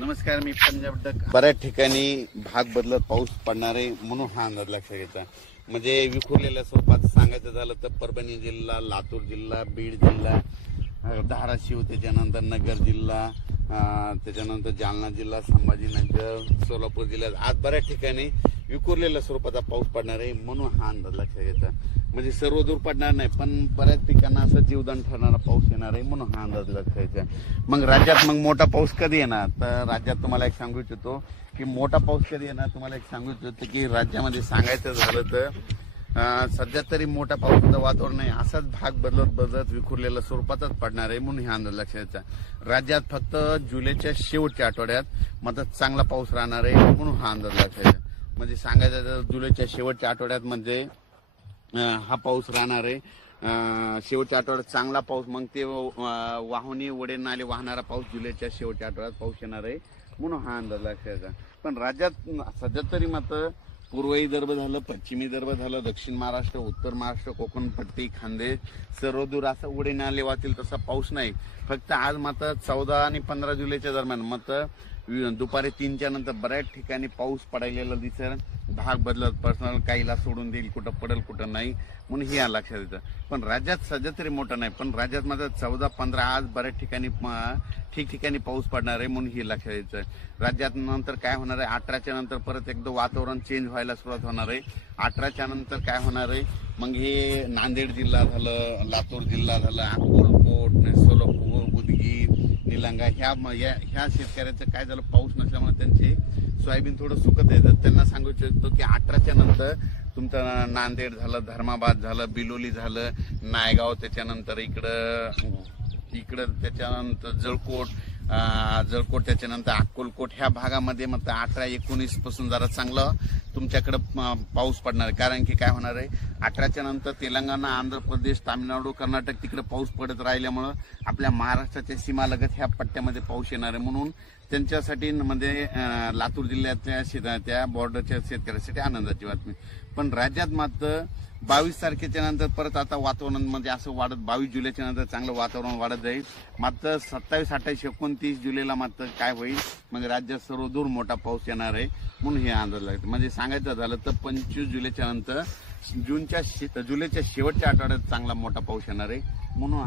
नमस्कार, मी पंजाब डक. बऱ्याच ठिकाणी भाग बदलत पाऊस पडणार आहे म्हणून हा अंदाज लक्षात घ्यायचा. म्हणजे विखुरलेल्या स्वरूपात सांगायचं झालं तर परभणी जिल्हा, लातूर जिल्हा, बीड जिल्हा, धाराशिव, त्याच्यानंतर नगर जिल्हा, त्याच्यानंतर जालना जिल्हा, संभाजीनगर, सोलापूर जिल्ह्यात आज बऱ्याच ठिकाणी विखुरलेल्या स्वरूपाचा पाऊस पडणार आहे म्हणून हा अंदाज लक्षात घ्यायचा. म्हणजे सर्व दूर पडणार नाही, पण बऱ्याच ठिकाणी असं जीवदान ठरणारा पाऊस येणार आहे म्हणून हा अंदाज लक्षात घ्यायचा. मग राज्यात मोठा पाऊस कधी येणार, तर राज्यात तुम्हाला एक सांगू इच्छितो की मोठा पाऊस कधी येणार. तुम्हाला एक सांगू इच्छितो की राज्यामध्ये सांगायचं झालं तर सध्या तरी मोठा पावसाचं वातावरण नाही, असाच भाग बदलत विखुरलेल्या स्वरूपातच पडणार आहे म्हणून हा अंदाज लक्षात घ्यायचा. राज्यात फक्त जुलैच्या शेवटच्या आठवड्यात मात्र चांगला पाऊस राहणार आहे म्हणून हा अंदाज लक्षात घ्यायचा. म्हणजे सांगायचं तर जुलैच्या शेवटच्या आठवड्यात म्हणजे हा पाऊस राहणार आहे. शेवटच्या आठवड्यात चांगला पाऊस, मग ते वाहनी वडे नाले वाहणारा पाऊस जुलैच्या शेवटच्या आठवड्यात पाऊस येणार आहे म्हणून हा अंदाज लक्षात घ्यायचा. पण राज्यात सध्या तरी मात्र पूर्व विदर्भ झालं, पश्चिमी विदर्भ झालं, दक्षिण महाराष्ट्र, उत्तर महाराष्ट्र, कोकण पट्टी, खानदेश सर्व दूर असं उडे नाले वाहतील तसा पाऊस नाही. फक्त आज मात्र 14 आणि 15 जुलैच्या दरम्यान मात्र दुपारी 3च्या नंतर बऱ्याच ठिकाणी पाऊस पडायला दिसेल. भाग बदलत पर्सनल काहीला सोडून देईल, कुठं पडेल कुठं नाही म्हणून हे लक्षात येतं. पण राज्यात सध्या तरी मोठं नाही, पण राज्यात मात्र 14-15 आज बऱ्याच ठिकाणी ठिकठिकाणी पाऊस पडणार आहे म्हणून हे लक्षात यायचं. राज्यात नंतर काय होणार आहे, 18च्या नंतर परत एकदा वातावरण चेंज व्हायला सुरुवात होणार आहे. 18च्या नंतर काय होणार आहे, मग हे नांदेड जिल्हा झालं, लातूर जिल्हा झालं, अक्कलकोट, सोलापूर, उदगीर, निलंगा ह्या शेतकऱ्यांचं काय झालं, पाऊस नसल्यामुळे त्यांचे सोयाबीन थोडं सुकत आहे. त्यांना सांगू इच्छितो की 18च्या नंतर तुमचं नांदेड झालं, धर्माबाद झालं, बिलोली झालं, नायगाव, त्याच्यानंतर इकडं त्याच्यानंतर जळकोट, त्याच्यानंतर अक्कलकोट ह्या भागामध्ये मग 18-19 पासून जरा चांगलं तुमच्याकडं पाऊस पडणार आहे. कारण की काय होणार आहे, 18च्या नंतर तेलंगणा, आंध्र प्रदेश, तामिळनाडू, कर्नाटक तिकडे पाऊस पडत राहिल्यामुळं आपल्या महाराष्ट्राच्या सीमालगत ह्या पट्ट्यामध्ये पाऊस येणार आहे. म्हणून त्यांच्यासाठी म्हणजे लातूर जिल्ह्यातल्या त्या बॉर्डरच्या शेतकऱ्यांसाठी आनंदाची बातमी. पण राज्यात मात्र 22 तारखेच्या नंतर परत आता वातावरण म्हणजे असं वाढत 22 जुलैच्या नंतर चांगलं वातावरण वाढत जाईल. मात्र 27, 28, 29 जुलैला मात्र काय होईल, म्हणजे राज्यात सर्व दूर मोठा पाऊस येणार आहे म्हणून हे अंदाज लागतं. म्हणजे सांगायचं झालं तर 25 जुलैच्या नंतर जुलैच्या शेवटच्या आठवड्यात चांगला मोठा पाऊस येणार आहे म्हणून